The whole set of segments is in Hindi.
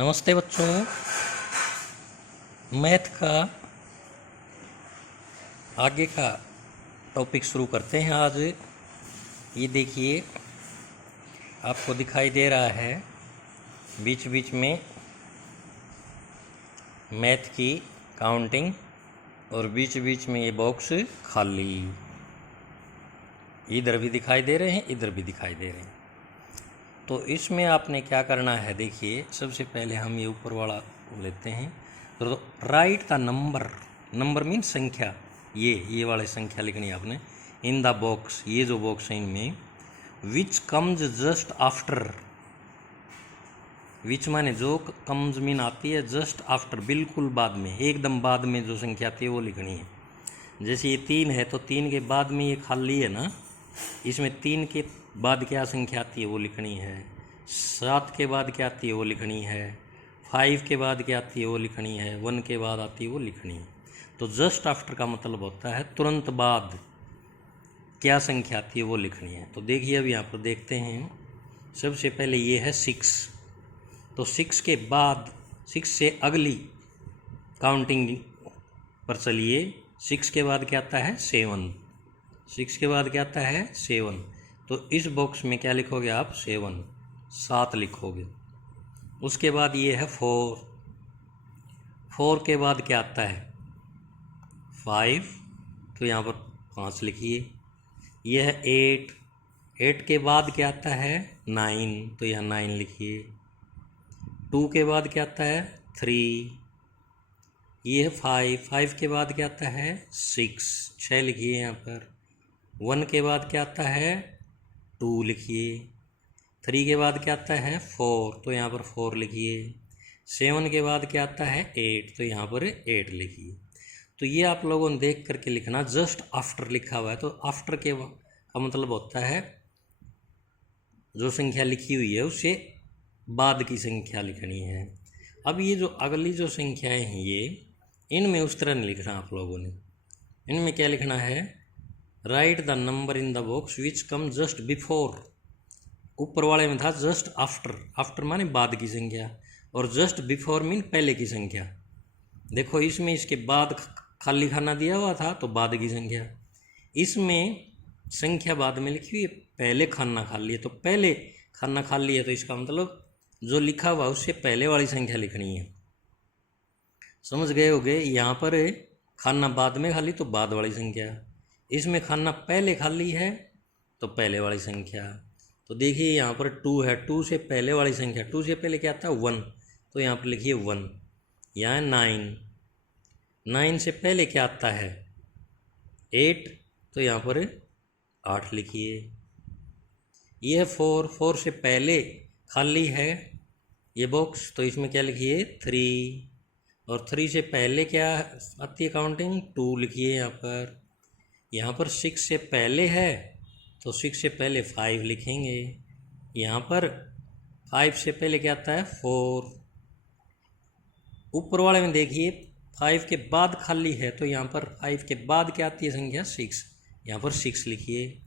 नमस्ते बच्चों। मैथ का आगे का टॉपिक शुरू करते हैं आज। ये देखिए, आपको दिखाई दे रहा है बीच बीच में मैथ की काउंटिंग और बीच बीच में ये बॉक्स खाली। इधर भी दिखाई दे रहे हैं, इधर भी दिखाई दे रहे हैं। तो इसमें आपने क्या करना है, देखिए सबसे पहले हम ये ऊपर वाला लेते हैं। तो राइट द नंबर मीन संख्या, ये वाले संख्या लिखनी है आपने इन द बॉक्स। ये जो बॉक्स है इनमें विच कम्स जस्ट आफ्टर, विच माने जो, कम्स मीन आती है जस्ट आफ्टर, बिल्कुल बाद में, एकदम बाद में जो संख्या आती है वो लिखनी है। जैसे ये 3 है तो 3 के बाद में ये खाली है ना, इसमें 3 के बाद क्या संख्या आती है वो लिखनी है। 7 के बाद क्या आती है वो लिखनी है। 5 के बाद क्या आती है वो लिखनी है। 1 के बाद आती है वो लिखनी है। तो जस्ट आफ्टर का मतलब होता है तुरंत बाद क्या संख्या आती है वो लिखनी है। तो देखिए अब यहाँ पर देखते हैं, सबसे पहले ये है 6। तो 6 के बाद, 6 से अगली काउंटिंग पर चलिए। 6 के बाद क्या आता है 7। 6 के बाद क्या आता है 7। तो इस बॉक्स में क्या लिखोगे आप 7 लिखोगे। उसके बाद ये है 4 के बाद क्या आता है 5, तो यहाँ पर 5 लिखिए। यह है 8 के बाद क्या आता है 9, तो यहाँ 9 लिखिए। 2 के बाद क्या आता है 3, ये है 5 के बाद क्या आता है 6 लिखिए यहाँ पर। 1 के बाद क्या आता है 2 लिखिए। 3 के बाद क्या आता है 4, तो यहाँ पर 4 लिखिए। 7 के बाद क्या आता है 8, तो यहाँ पर 8 लिखिए। तो ये आप लोगों ने देख करके लिखना, जस्ट आफ्टर लिखा हुआ है तो आफ्टर के का मतलब होता है जो संख्या लिखी हुई है उससे बाद की संख्या लिखनी है। अब ये जो अगली जो संख्याएं हैं ये, इनमें उस तरह नहीं लिखना आप लोगों ने। इनमें क्या लिखना है, right the number in the box which come just before. ऊपर वाले में था जस्ट आफ्टर, आफ्टर माने बाद की संख्या, और जस्ट बिफोर मीन पहले की संख्या। देखो इसमें इसके बाद खाली खाना दिया हुआ था तो बाद की संख्या, इसमें संख्या बाद में लिखी हुई है, पहले खाना खाली है तो पहले खाना खाली है, तो इसका मतलब जो लिखा हुआ उससे पहले वाली संख्या लिखनी है। समझ गए होगे। यहाँ पर खाना बाद में खाली तो बाद वाली संख्या, इसमें खाना पहले खाली है तो पहले वाली संख्या। तो देखिए यहाँ पर 2 है, 2 से पहले वाली संख्या, 2 से पहले क्या आता है 1, तो यहाँ पर लिखिए 1। यहाँ 9 से पहले क्या आता है 8, तो यहाँ पर 8 लिखिए। ये है 4 से पहले खाली है ये बॉक्स, तो इसमें क्या लिखिए 3, और 3 से पहले क्या आती है काउंटिंग 2 लिखिए यहाँ पर। यहाँ पर 6 से पहले है तो 6 से पहले 5 लिखेंगे। यहाँ पर 5 से पहले क्या आता है 4। ऊपर वाले में देखिए 5 के बाद खाली है तो यहाँ पर 5 के बाद क्या आती है संख्या 6, यहाँ पर 6 लिखिए।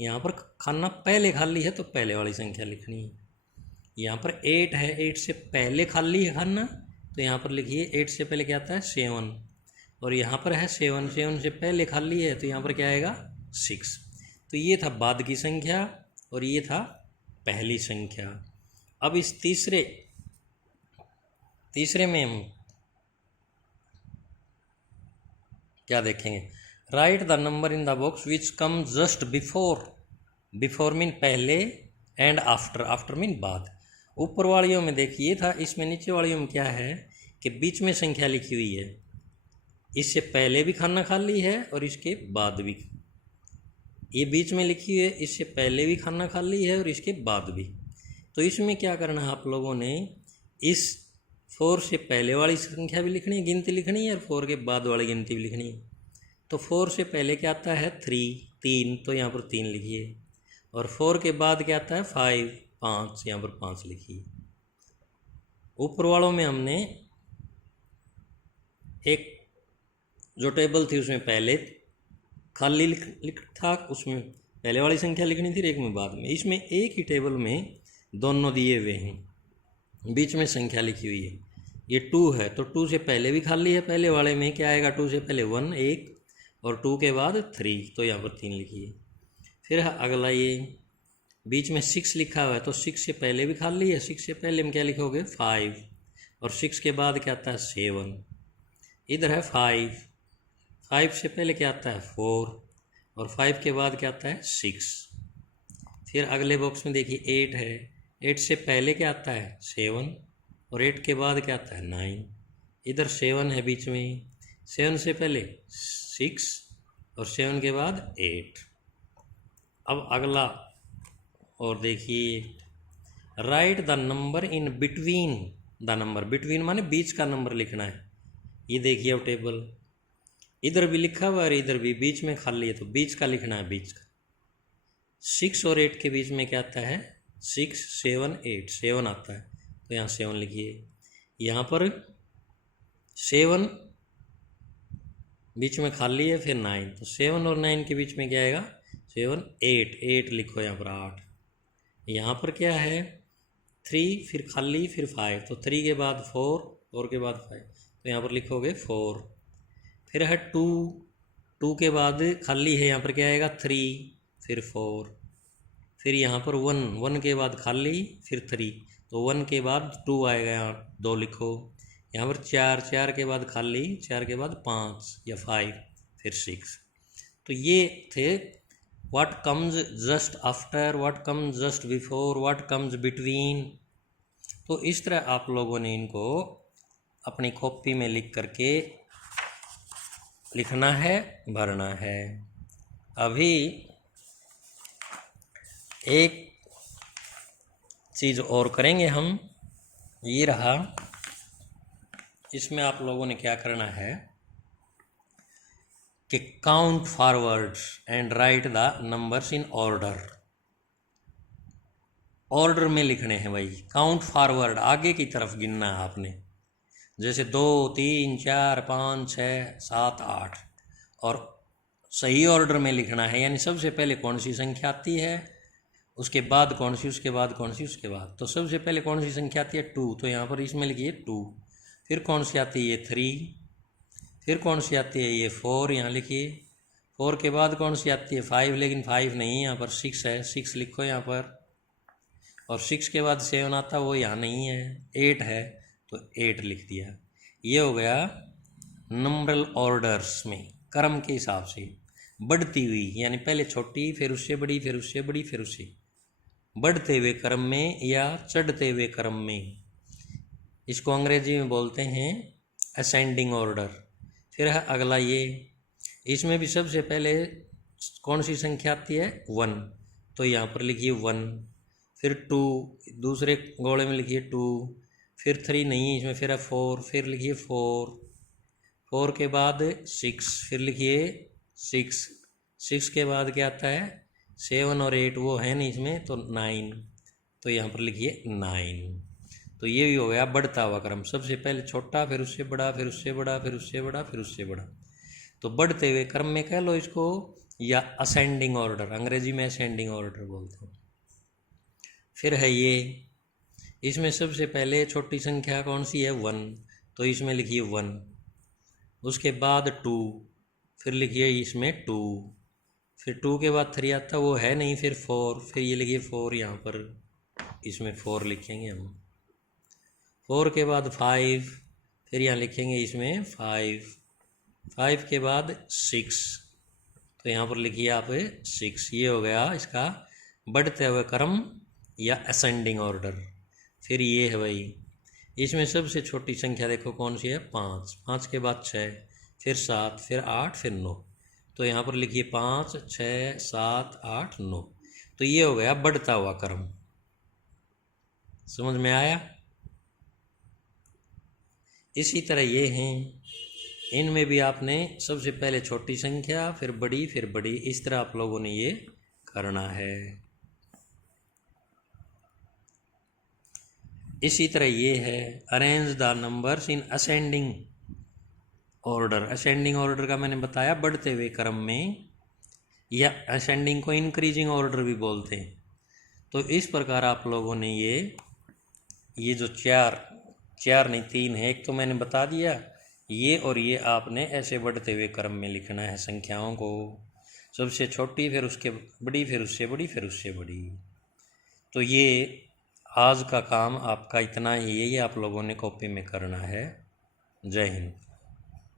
यहाँ पर खाना पहले खाली है तो पहले वाली संख्या लिखनी है। यहाँ पर 8 है, 8 से पहले खाली है खाना, तो यहाँ पर लिखिए 8 से पहले क्या आता है 7, और यहाँ पर है 7 से पहले खाली है तो यहाँ पर क्या आएगा 6। तो ये था बाद की संख्या और ये था पहली संख्या। अब इस तीसरे में हम क्या देखेंगे, right the number in the box which come just before mean पहले, एंड आफ्टर मीन बाद। ऊपर वालियों में देखिए था, इसमें नीचे वालियों में क्या है कि बीच में संख्या लिखी हुई है, इससे पहले भी खाना खाली है और इसके बाद भी। ये बीच में लिखी है, इससे पहले भी खाना खाली है और इसके बाद भी। तो इसमें क्या करना है आप लोगों ने, इस 4 से पहले वाली संख्या भी लिखनी है, गिनती लिखनी है, और 4 के बाद वाली गिनती भी लिखनी है। तो 4 से पहले क्या आता है 3, तो यहाँ पर 3 लिखिए, और 4 के बाद क्या आता है 5, यहाँ पर 5 लिखिए। ऊपर वालों में हमने एक जो टेबल थी उसमें पहले खाली लिख था, उसमें पहले वाली संख्या लिखनी थी, एक में बाद में। इसमें एक ही टेबल में दोनों दिए हुए हैं, बीच में संख्या लिखी हुई है, ये 2 है तो 2 से पहले भी खाली है, पहले वाले में क्या आएगा, 2 से पहले 1 1 और 2 के बाद 3, तो यहाँ पर 3 लिखिए। फिर अगला ये बीच में 6 लिखा हुआ है तो 6 से पहले भी खाली है, 6 से पहले में क्या लिखोगे 5 और 6 के बाद क्या आता है 7, इधर है 5, 5 से पहले क्या आता है 4 और 5 के बाद क्या आता है 6। फिर अगले बॉक्स में देखिए 8 है, 8 से पहले क्या आता है 7 और 8 के बाद क्या आता है 9, इधर 7 है बीच में, 7 से पहले 6 और 7 के बाद 8। अब अगला और देखिए right the number in between the number, between माने बीच का नंबर लिखना है। ये देखिए अब टेबल इधर भी लिखा हुआ है इधर भी, बीच में खाली है तो बीच का लिखना है, बीच का। 6 और 8 के बीच में क्या आता है 6 7 8, 7 आता है तो यहाँ 7 लिखिए। यहाँ पर 7 बीच में खाली है, फिर 9 तो 7 और 9 के बीच में क्या आएगा 7 8, 8 लिखो यहाँ पर 8। यहाँ पर क्या है 3 फिर खाली फिर 5 तो 3 के बाद 4, 4 के बाद 5 तो यहाँ पर लिखोगे 4। फिर है 2, 2 के बाद खाली है, यहाँ पर क्या आएगा 3 फिर 4। फिर यहाँ पर 1, 1 के बाद खाली फिर 3 तो 1 के बाद 2 आएगा, यहाँ 2 लिखो। यहाँ पर 4, 4 के बाद खाली, 4 के बाद 5 या 5 फिर 6। तो ये थे what comes just after, what comes just before, what comes between. तो इस तरह आप लोगों ने इनको अपनी कॉपी में लिख करके लिखना है, भरना है। अभी एक चीज़ और करेंगे हम, ये रहा, इसमें आप लोगों ने क्या करना है कि count forwards and right the numbers in order. Order में लिखने हैं भाई, काउंट फॉरवर्ड आगे की तरफ गिनना है आपने, जैसे 2 3 4 5 6 7 8, और सही ऑर्डर में लिखना है, यानी सबसे पहले कौन सी संख्या आती है, उसके बाद कौन सी, उसके बाद कौन सी, उसके बाद। तो सबसे पहले कौन सी संख्या आती है 2, तो यहाँ पर इसमें लिखिए 2। फिर कौन सी आती है ये 3, फिर कौन सी आती है ये 4, यहाँ लिखिए। 4 के बाद कौन सी आती है 5, लेकिन 5 नहीं, यहाँ पर 6 है, 6 लिखो यहाँ पर। और 6 के बाद 7 आता वो यहाँ नहीं है, 8 है तो 8 लिख दिया। ये हो गया नंबरल ऑर्डर्स में क्रम के हिसाब से बढ़ती हुई, यानी पहले छोटी फिर उससे बड़ी फिर उससे बड़ी फिर उससे बढ़ते हुए क्रम में या चढ़ते हुए क्रम में, इसको अंग्रेजी में बोलते हैं असेंडिंग ऑर्डर। फिर है अगला ये, इसमें भी सबसे पहले कौन सी संख्या आती है 1, तो यहाँ पर लिखिए 1। फिर 2, दूसरे गोले में लिखिए 2, फिर 3 नहीं, इसमें फिर है 4, फिर लिखिए 4, 4 के बाद 6, फिर लिखिए 6, 6 के बाद क्या आता है 7 और 8 वो है नहीं इसमें तो 9, तो यहाँ पर लिखिए 9। तो ये भी हो गया बढ़ता हुआ क्रम, सबसे पहले छोटा फिर उससे बड़ा फिर उससे बड़ा फिर उससे बड़ा फिर उससे बड़ा, तो बढ़ते हुए क्रम में कह लो इसको, या असेंडिंग ऑर्डर, अंग्रेजी में असेंडिंग ऑर्डर बोलते हैं। फिर है ये, इसमें सबसे पहले छोटी संख्या कौन सी है 1, तो इसमें लिखिए 1, उसके बाद 2, फिर लिखिए इसमें 2, फिर 2 के बाद 3 आता वो है नहीं, फिर 4, फिर ये लिखिए 4, यहाँ पर इसमें 4 लिखेंगे हम। 4 के बाद 5, फिर यहाँ लिखेंगे इसमें 5, 5 के बाद 6, तो यहाँ पर लिखिए आप 6। ये हो गया इसका बढ़ते हुए क्रम या असेंडिंग ऑर्डर। फिर ये है भाई, इसमें सबसे छोटी संख्या देखो कौन सी है 5, 5 के बाद 6, फिर 7, फिर 8, फिर 9, तो यहाँ पर लिखिए 5 6 7 8 9। तो ये हो गया बढ़ता हुआ क्रम। समझ में आया? इसी तरह ये हैं, इनमें भी आपने सबसे पहले छोटी संख्या फिर बड़ी, इस तरह आप लोगों ने ये करना है। इसी तरह ये है arrange the numbers in ascending order. Ascending order का मैंने बताया बढ़ते हुए क्रम में, या असेंडिंग को इंक्रीजिंग ऑर्डर भी बोलते हैं। तो इस प्रकार आप लोगों ने ये जो चार चार नहीं 3 है, एक तो मैंने बता दिया, ये और ये आपने ऐसे बढ़ते हुए क्रम में लिखना है संख्याओं को, सबसे छोटी फिर उसके बड़ी फिर उससे बड़ी फिर उससे बड़ी। तो ये आज का काम आपका इतना ही है, ये आप लोगों ने कॉपी में करना है। जय हिंद।